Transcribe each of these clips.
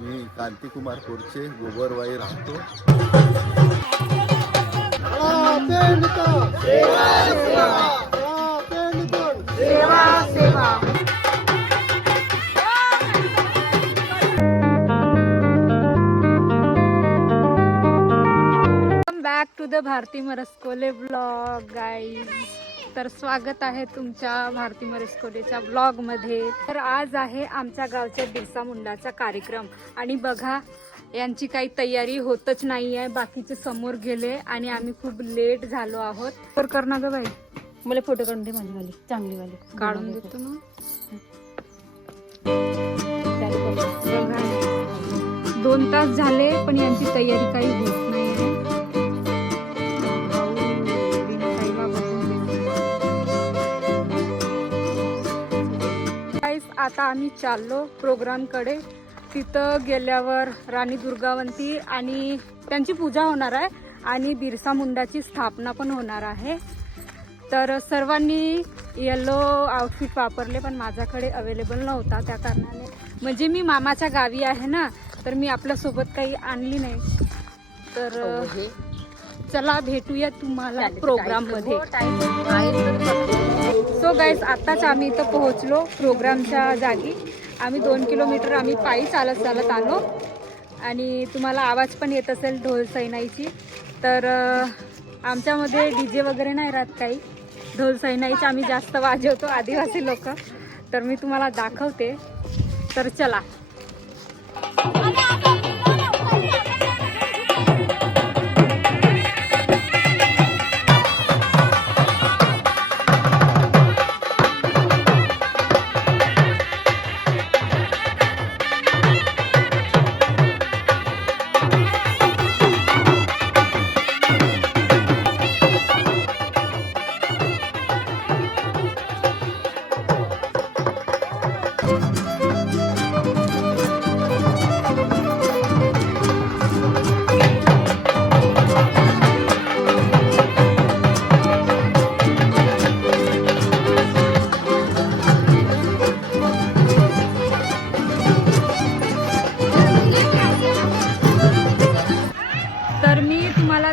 मी कांतिकुमार कोरचे गोबरवाई राहतो. Back to the Bharti Marskole blog guys. तर स्वागत आहे तुमच्या भारती मरस्कोलेच्या ब्लॉग मध्ये. तर आज आहे आमच्या गावच्या बिरसा मुंडाचा कार्यक्रम आणि बघा यांची काही तयारी होतच नाही आहे. बाकीचे समोर गेले आणि आम्ही खूप लेट झालो आहोत. तर कर ना ग बाई, मला फोटो काढून दे माझी वाली चांगली वाली काढून देतो ना. बघा 2 तास झाले पण यांची तयारी काही होत नाही आहे. आता आम्ही चाललो प्रोग्रामकडे. तिथं गेल्यावर राणी दुर्गावंती आणि त्यांची पूजा होणार आहे आणि बिरसा मुंडाची स्थापना पण होणार आहे. तर सर्वांनी येलो आउटफिट वापरले पण माझ्याकडे अवेलेबल नव्हता. त्या कारणाने म्हणजे मी मामाच्या गावी आहे ना, तर मी आपल्यासोबत काही आणली नाही. तर चला भेटूया तुम्हाला प्रोग्राममध्ये. सो गाईज आत्ताच आम्ही इथं पोहोचलो प्रोग्रामच्या जागी. आम्ही 2 किलोमीटर आम्ही पायी चालत आलो आणि तुम्हाला आवाज पण येत असेल ढोल सैनाईची. तर आमच्यामध्ये डीजे वगैरे नाही राहत काही. ढोल सैनाईचे आम्ही जास्त वाजवतो आदिवासी लोक. तर मी तुम्हाला दाखवते. तर चला.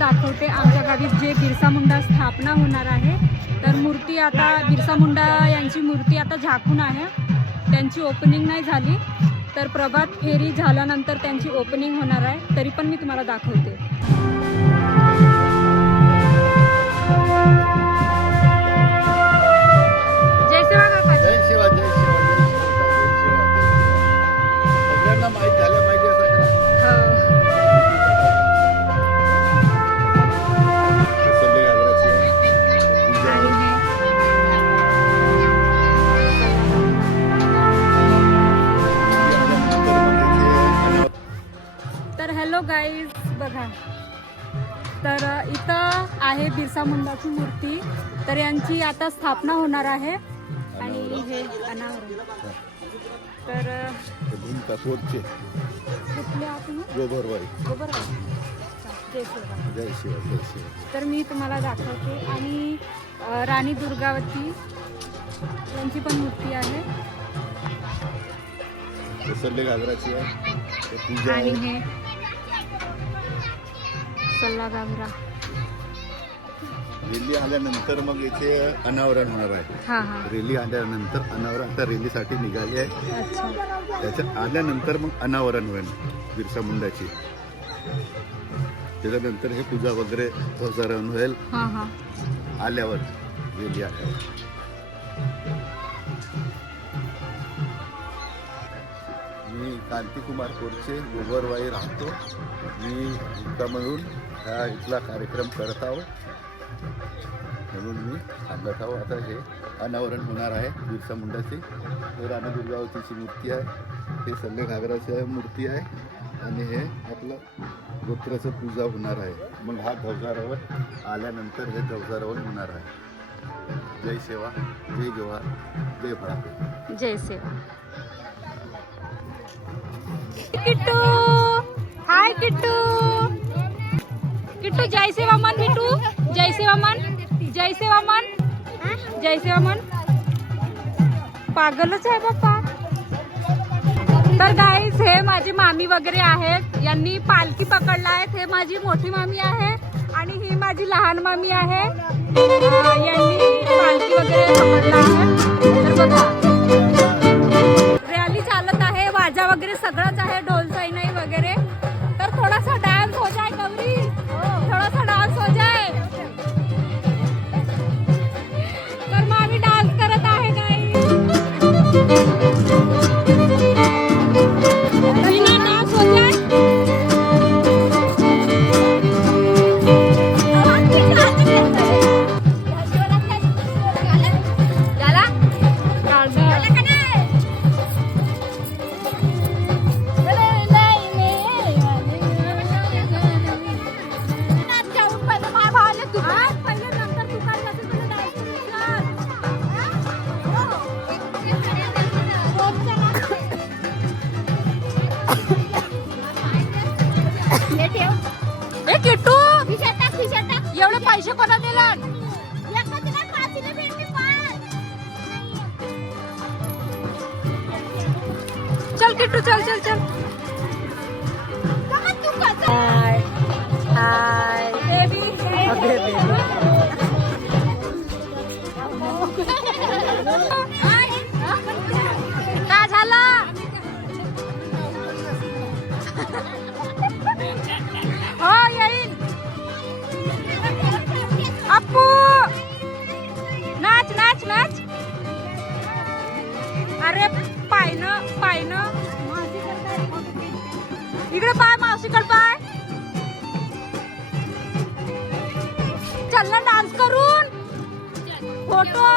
दाखवते आमच्या गावी जे बिरसा मुंडा स्थापना होणार आहे. तर मूर्ती आता बिरसा मुंडा यांची मूर्ती आता झाकून आहे. त्यांची ओपनिंग नाही झाली. तर प्रभात फेरी झाल्यानंतर त्यांची ओपनिंग होणार आहे. तरी पण मी तुम्हाला दाखवते. जय सेवा काका. जय शिवा, जय शिवा, जय शिवा. सगळ्यांना माहित झालं पाहिजे असं करा. तर हॅलो गाईज बघा. तर इथं आहे बिरसा मुंडाची मूर्ती. तर यांची आता स्थापना होणार आहे आणि हे अनावरण. तर कोरचे कुठले आहात तुम्ही? गोबरवाई. जय सेवा. जय शिवा, जय शिवा. तर मी तुम्हाला दाखवते. आणि राणी दुर्गावती यांची पण मूर्ती आहे. सल्ले घागराची आहे. पूजा आणि आहे. हे सल्ला घागरा. रेली आल्यानंतर मग इथे अनावरण होणार आहे. हां हां. रेली आल्यानंतर अनावरण. आता रेलीसाठी निघाली आहे. अच्छा. त्याच्यात आल्यानंतर मग अनावरण होईल बिरसा मुंडाची. त्याच्यानंतर हे पूजा वगैरे ध्वजारोहण होईल हां हां. आल्यावर, रेली आल्यावर. मी कांतिकुमार कोरचे गोबरवाई राहतो. मी इतकामधून हा इथला कार्यक्रम करत आहोत म्हणून मी सांगत आहोत. आता हे अनावरण होणार आहे बिरसा मुंडाची. हे राणी दुर्गावतीची मूर्ती आहे. हे सल्ले घागराची मूर्ती आहे आणि हे आपलं गोत्राचं पूजा होणार आहे. मग हा ध्वजारोहण आल्यानंतर हे ध्वजारोहण होणार आहे. जय सेवा, जय जवाहर, जय भडाके. जय सेवा. किट्टू हाय. किट्टू किट्टू जय सेवा मन. किट्टू जय सेवा मन. जय सेवा मन. जय सेवा मन. पागलच आहे बाप्पा. तर गाईज हे माझी मामी वगैरे आहेत, यांनी पालखी पकडला आहेत. हे माझी मोठी मामी आहे आणि ही माझी लहान मामी आहे. यांनी पालखी वगैरे पकडला आहे. तर बघा रॅली चालत आहे, वाजा वगैरे सगळंच आहे, ढोल सैनाई वगैरे. तर थोडासा डान्स हो जाए गौरी, थोडासा डान्स हो जाए. तर मग आम्ही डान्स करत आहे गाईज. डान्स हो जाए. किट्टू एवढे पैसे कोणा दिला? चल किट्टू चल चल चल. हाय हाय बेबी. काय झालं? हो येईल. अप्पू नाच नाच नाच. अरे पायनं पायनं इकडे पाय, मावशीकडे पाय. चल ना डान्स करून फोटो.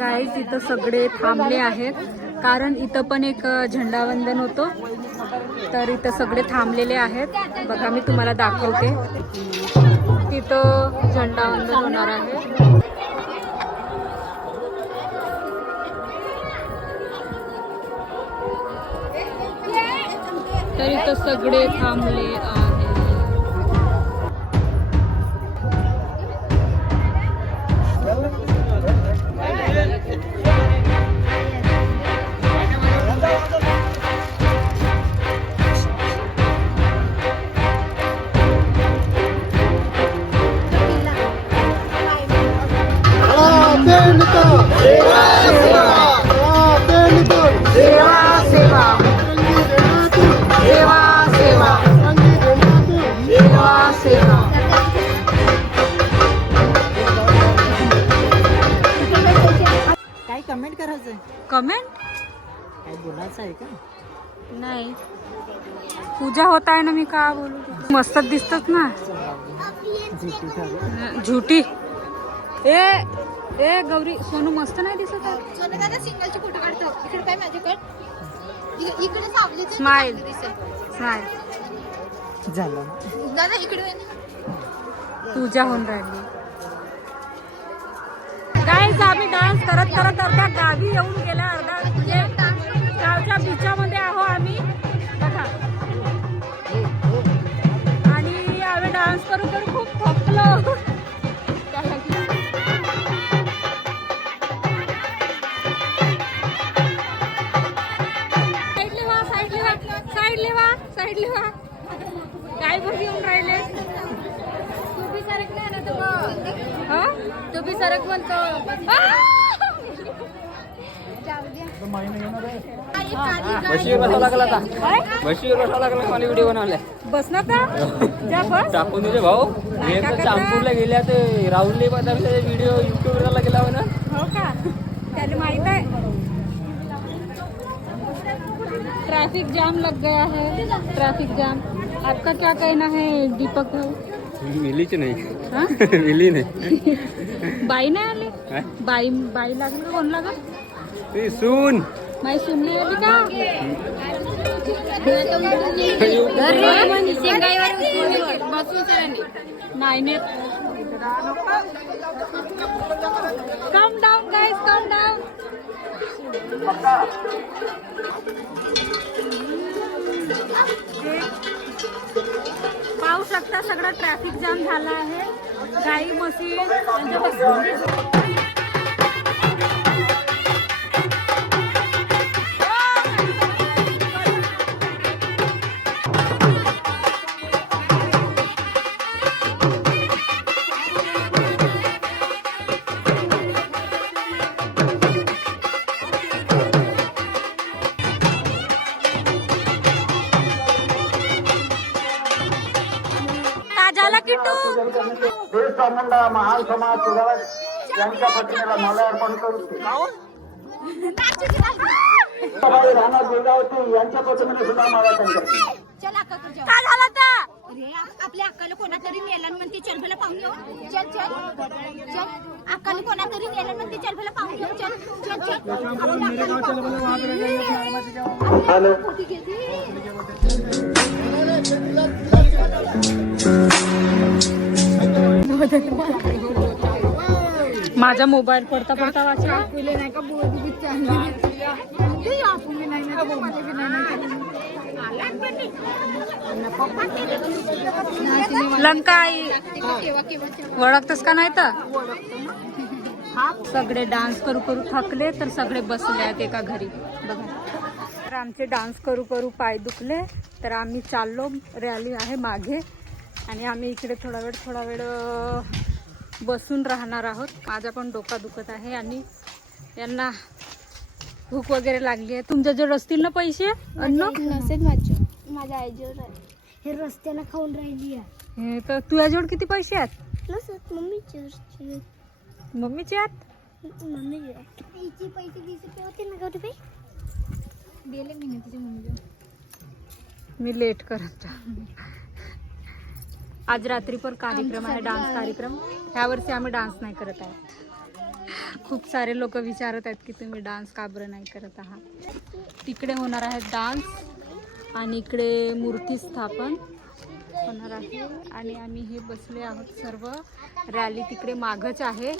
गाईज इथं सगळे थांबले आहेत कारण इथं पण एक झेंडावंदन होतो. तर इथं सगळे थांबलेले आहेत. बघा मी तुम्हाला दाखवते. तिथं झेंडावंदन होणार आहे. तर इथं सगळे थांबले आहेत. काय कमेंट करायचं? कमेंट काय बोलायचं आहे का? नाही, पूजा होत आहे ना, मी का बोलू. मस्त दिसतात ना. झुटी. ए ए गौरी, सोनू मस्त नाही दिसत आहे. सोनू दादा सिंगलचे फोटो काढतो. इकडे काय माझ्याकडे, इकडे सावली स्माइल स्माइल. झालं दादा इकडे पूजा होऊन राहिली. काय गाईज आम्ही डान्स करत करत अर्ध्या गावी येऊन गेल्या, अर्धा म्हणजे गावच्या बीचामध्ये आहो आम्ही बघा. आणि आम्ही डान्स करू करू खूप थकलो. साईडले वा काय बघ येऊन राहिले. तू बी सरक नाही ना तू बी सरक म्हणतो. व्हिडिओ बनवल्या बस ना का जा बस टाकून दिले भाऊ. हे तर चांपूरला गेल्या ते राहुल व्हिडिओ युट्यूबला गेला ना. हो का त्याला माहित आहे. ट्रैफिक जाम लग गया है, ट्रैफिक जाम. आपका क्या कहना है दीपक भाऊ? मिलीच नाही. हाँ? मिली नाही. बाई नाही आली. बाई लागली का कोण लागल? ते सून बाई सुनली आली का? नाही नेत. Come down guys, come down. पाहू शकता सगळं ट्रॅफिक जाम झाला आहे. गाई म्हशी झाला किट्टू. बिरसा मुंडा महान समाज सुधारक यांच्या प्रतिमेला माल्यार्पण करू. राणा दुर्गावती यांच्या प्रतिमेने सुद्धा माल्यार्पण करते. चल अक्का तुझ्या काय झालं तर? अरे आपल्या अक्काला कोणातरी नेलं म्हणते चल भला पाहून येऊ. चल चल चल अक्काला कोणातरी नेलं म्हणते चल भला पाहून येऊ. चल चल चल हॅलो माझा मोबाईल पडता पडता वाचला. लंका आई ओळखतस का नाही तर. सगळे डान्स करू करू थकले तर सगळे बसले आहेत एका घरी बघा. तर आमचे डान्स करू करू पाय दुखले तर आम्ही चाललो. रॅली आहे मागे आणि आम्ही इकडे थोडा वेळ बसून राहणार आहोत. माझा पण डोका दुखत आहे आणि यांना भूक वगैरे लागली आहे. तुमच्या जवळ असतील ना पैसे? अन्न नसेल माझ्या आईजवळ आहे. हे रस्त्याला खाऊन राहिली आहे. हे तर तुझ्याजवळ किती पैसे आहेत? नसत मम्मीचे मम्मीचे आहेत. पैसे 20 रुपये होते ना गौरी बाई. दिले मी ना तिच्या मम्मीला. मी लेट करत. आज रात्री पण कार्यक्रम आहे, डान्स कार्यक्रम. ह्या वर्षी आम्ही डान्स नाही करत आहोत. खूप सारे लोक विचारत आहेत की तुम्ही डान्स का बरं नाही करत आहात. तिकडे होणार आहे डान्स आणि इकडे मूर्ती स्थापन होणार आहे आणि आम्ही हे बसले आहोत सर्व. रॅली तिकडे मागच आहे.